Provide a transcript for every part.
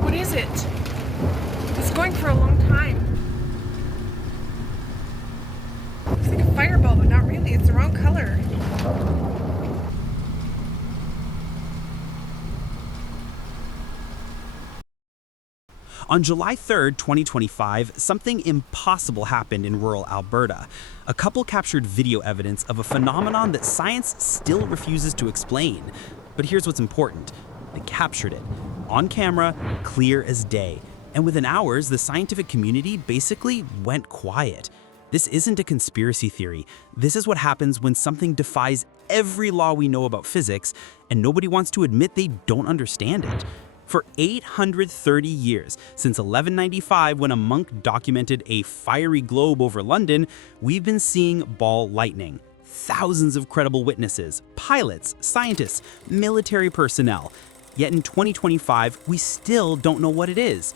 What is it? It's going for a long time. Looks like a fireball, but not really. It's the wrong color. On July 3rd, 2025, something impossible happened in rural Alberta. A couple captured video evidence of a phenomenon that science still refuses to explain. But here's what's important. They captured it. On camera, clear as day. And within hours, the scientific community basically went quiet. This isn't a conspiracy theory. This is what happens when something defies every law we know about physics, and nobody wants to admit they don't understand it. For 830 years, since 1195 when a monk documented a fiery globe over London, we've been seeing ball lightning. Thousands of credible witnesses, pilots, scientists, military personnel. Yet in 2025, we still don't know what it is.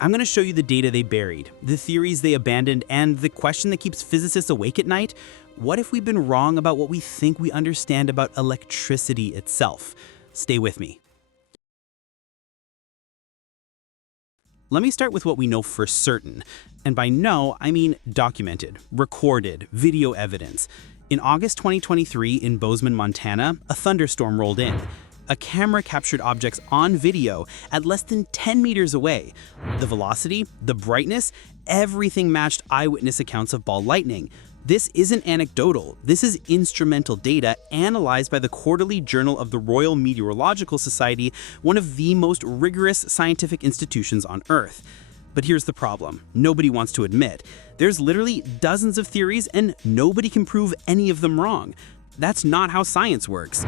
I'm going to show you the data they buried, the theories they abandoned, and the question that keeps physicists awake at night. What if we've been wrong about what we think we understand about electricity itself? Stay with me. Let me start with what we know for certain. And by know, I mean documented, recorded, video evidence. In August 2023 in Bozeman, Montana, a thunderstorm rolled in. A camera captured objects on video at less than 10 meters away. The velocity, the brightness, everything matched eyewitness accounts of ball lightning. This isn't anecdotal. This is instrumental data analyzed by the Quarterly Journal of the Royal Meteorological Society, one of the most rigorous scientific institutions on Earth. But here's the problem. Nobody wants to admit. There's literally dozens of theories and nobody can prove any of them wrong. That's not how science works.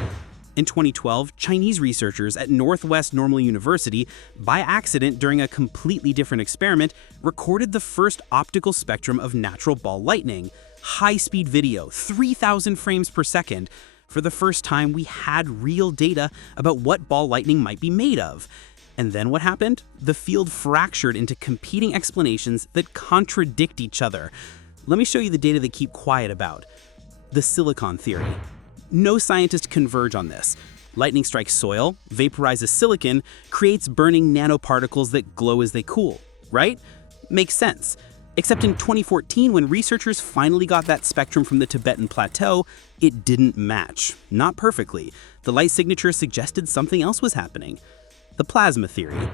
In 2012, Chinese researchers at Northwest Normal University, by accident during a completely different experiment, recorded the first optical spectrum of natural ball lightning. High-speed video, 3,000 frames per second. For the first time, we had real data about what ball lightning might be made of. And then what happened? The field fractured into competing explanations that contradict each other. Let me show you the data they keep quiet about. The silicon theory. No scientists converge on this. Lightning strikes soil, vaporizes silicon, creates burning nanoparticles that glow as they cool, right? Makes sense. Except in 2014, when researchers finally got that spectrum from the Tibetan Plateau, it didn't match. Not perfectly. The light signature suggested something else was happening. The plasma theory.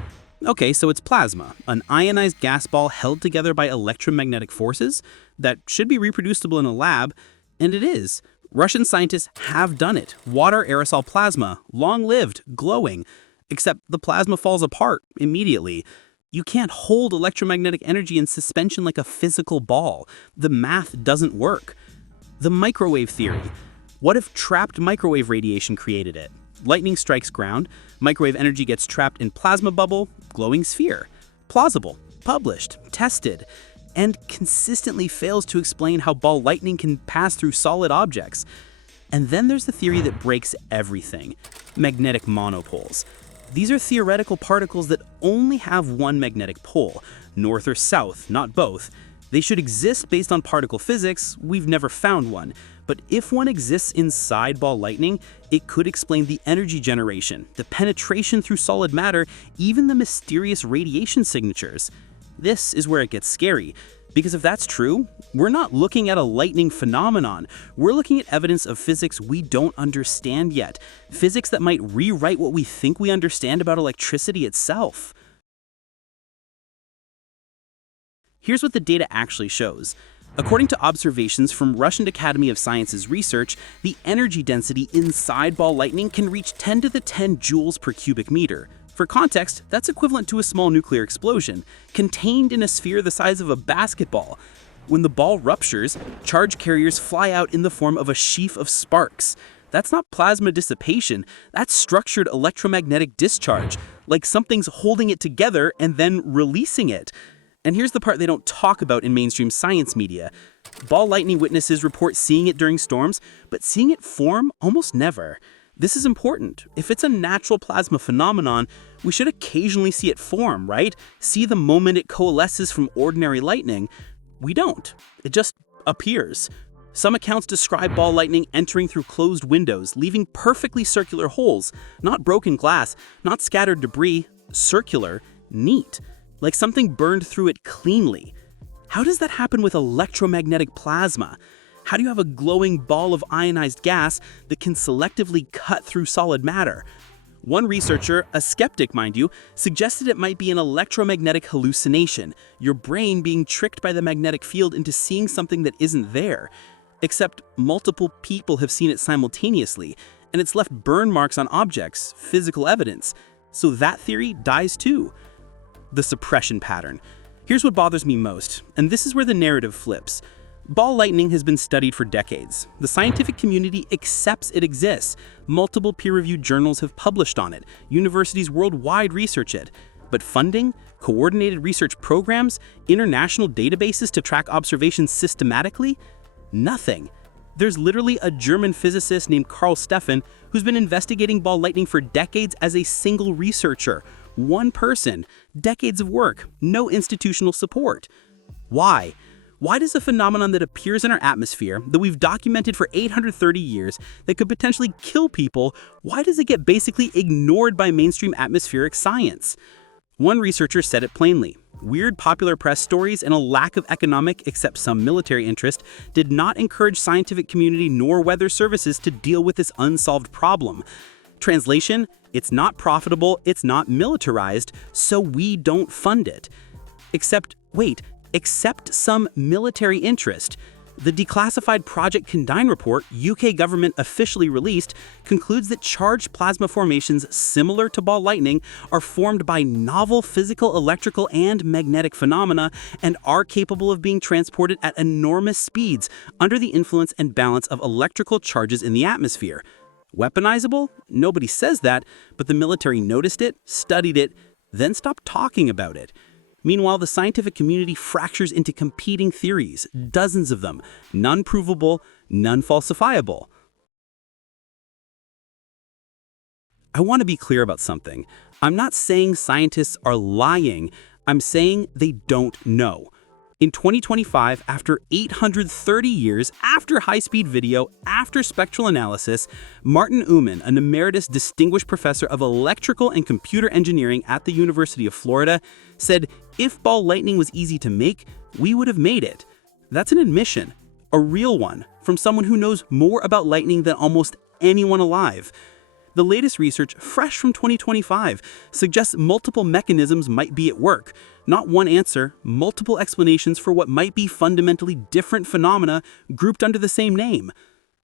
Okay, so it's plasma, an ionized gas ball held together by electromagnetic forces that should be reproducible in a lab, and it is. Russian scientists have done it. Water aerosol plasma, long-lived, glowing. Except the plasma falls apart immediately. You can't hold electromagnetic energy in suspension like a physical ball. The math doesn't work. The microwave theory. What if trapped microwave radiation created it? Lightning strikes ground, microwave energy gets trapped in plasma bubble, glowing sphere. Plausible, published, tested, and consistently fails to explain how ball lightning can pass through solid objects. And then there's the theory that breaks everything, magnetic monopoles. These are theoretical particles that only have one magnetic pole, north or south, not both. They should exist based on particle physics. We've never found one. But if one exists inside ball lightning, it could explain the energy generation, the penetration through solid matter, even the mysterious radiation signatures. This is where it gets scary, because if that's true, we're not looking at a lightning phenomenon. We're looking at evidence of physics we don't understand yet, physics that might rewrite what we think we understand about electricity itself. Here's what the data actually shows. According to observations from Russian Academy of Sciences research, the energy density inside ball lightning can reach 10 to the 10 joules per cubic meter. For context, that's equivalent to a small nuclear explosion, contained in a sphere the size of a basketball. When the ball ruptures, charge carriers fly out in the form of a sheaf of sparks. That's not plasma dissipation, that's structured electromagnetic discharge, like something's holding it together and then releasing it. And here's the part they don't talk about in mainstream science media. Ball lightning witnesses report seeing it during storms, but seeing it form almost never. This is important. If it's a natural plasma phenomenon, we should occasionally see it form, right? See the moment it coalesces from ordinary lightning. We don't. It just appears. Some accounts describe ball lightning entering through closed windows, leaving perfectly circular holes, not broken glass, not scattered debris, circular, neat, like something burned through it cleanly. How does that happen with electromagnetic plasma? How do you have a glowing ball of ionized gas that can selectively cut through solid matter? One researcher, a skeptic mind you, suggested it might be an electromagnetic hallucination, your brain being tricked by the magnetic field into seeing something that isn't there. Except multiple people have seen it simultaneously, and it's left burn marks on objects, physical evidence. So that theory dies too. The suppression pattern. Here's what bothers me most, and this is where the narrative flips. Ball lightning has been studied for decades. The scientific community accepts it exists. Multiple peer-reviewed journals have published on it. Universities worldwide research it. But funding, coordinated research programs, international databases to track observations systematically? Nothing. There's literally a German physicist named Carl Stephan who's been investigating ball lightning for decades as a single researcher. One person, decades of work, no institutional support. Why? Why does a phenomenon that appears in our atmosphere, that we've documented for 830 years, that could potentially kill people, why does it get basically ignored by mainstream atmospheric science? One researcher said it plainly. Weird popular press stories and a lack of economic, except some military interest, did not encourage scientific community nor weather services to deal with this unsolved problem. Translation, it's not profitable, it's not militarized, so we don't fund it. Except some military interest. The declassified Project Condign report UK government officially released concludes that charged plasma formations similar to ball lightning are formed by novel physical, electrical, and magnetic phenomena and are capable of being transported at enormous speeds under the influence and balance of electrical charges in the atmosphere. Weaponizable? Nobody says that, but the military noticed it, studied it, then stopped talking about it. Meanwhile, the scientific community fractures into competing theories, dozens of them, none provable, none falsifiable. I want to be clear about something. I'm not saying scientists are lying. I'm saying they don't know. In 2025, after 830 years, after high-speed video, after spectral analysis, Martin Uman, an emeritus distinguished professor of electrical and computer engineering at the University of Florida, said, if ball lightning was easy to make, we would have made it. That's an admission, a real one, from someone who knows more about lightning than almost anyone alive. The latest research, fresh from 2025, suggests multiple mechanisms might be at work. Not one answer, multiple explanations for what might be fundamentally different phenomena grouped under the same name.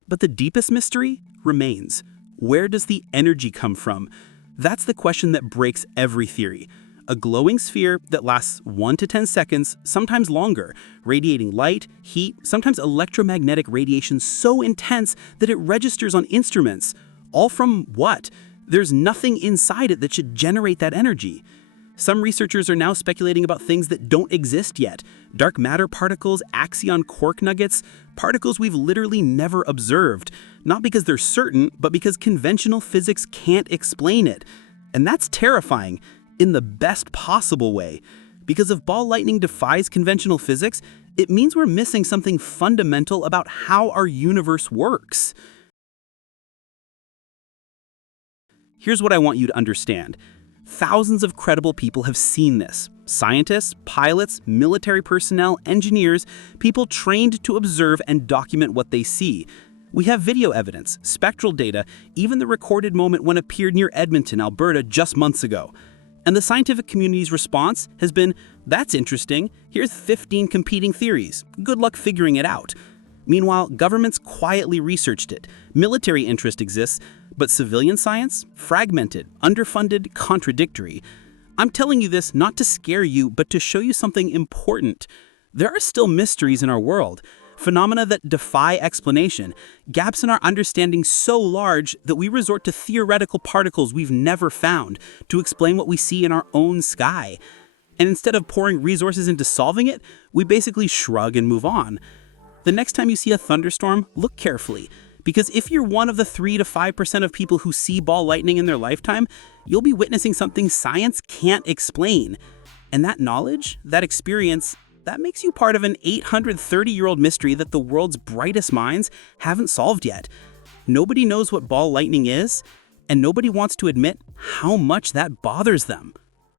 But the deepest mystery remains. Where does the energy come from? That's the question that breaks every theory. A glowing sphere that lasts 1 to 10 seconds, sometimes longer, radiating light, heat, sometimes electromagnetic radiation so intense that it registers on instruments. All from what? There's nothing inside it that should generate that energy. Some researchers are now speculating about things that don't exist yet. Dark matter particles, axion quark nuggets, particles we've literally never observed. Not because they're certain, but because conventional physics can't explain it. And that's terrifying, in the best possible way. Because if ball lightning defies conventional physics, it means we're missing something fundamental about how our universe works. Here's what I want you to understand. Thousands of credible people have seen this. Scientists, pilots, military personnel, engineers, people trained to observe and document what they see. We have video evidence, spectral data, even the recorded moment one appeared near Edmonton, Alberta just months ago. And the scientific community's response has been, that's interesting, here's 15 competing theories. Good luck figuring it out. Meanwhile, governments quietly researched it. Military interest exists, but civilian science? Fragmented, underfunded, contradictory. I'm telling you this not to scare you, but to show you something important. There are still mysteries in our world, phenomena that defy explanation, gaps in our understanding so large that we resort to theoretical particles we've never found to explain what we see in our own sky. And instead of pouring resources into solving it, we basically shrug and move on. The next time you see a thunderstorm, look carefully. Because if you're one of the 3 to 5% of people who see ball lightning in their lifetime, you'll be witnessing something science can't explain. And that knowledge, that experience, that makes you part of an 830-year-old mystery that the world's brightest minds haven't solved yet. Nobody knows what ball lightning is, and nobody wants to admit how much that bothers them.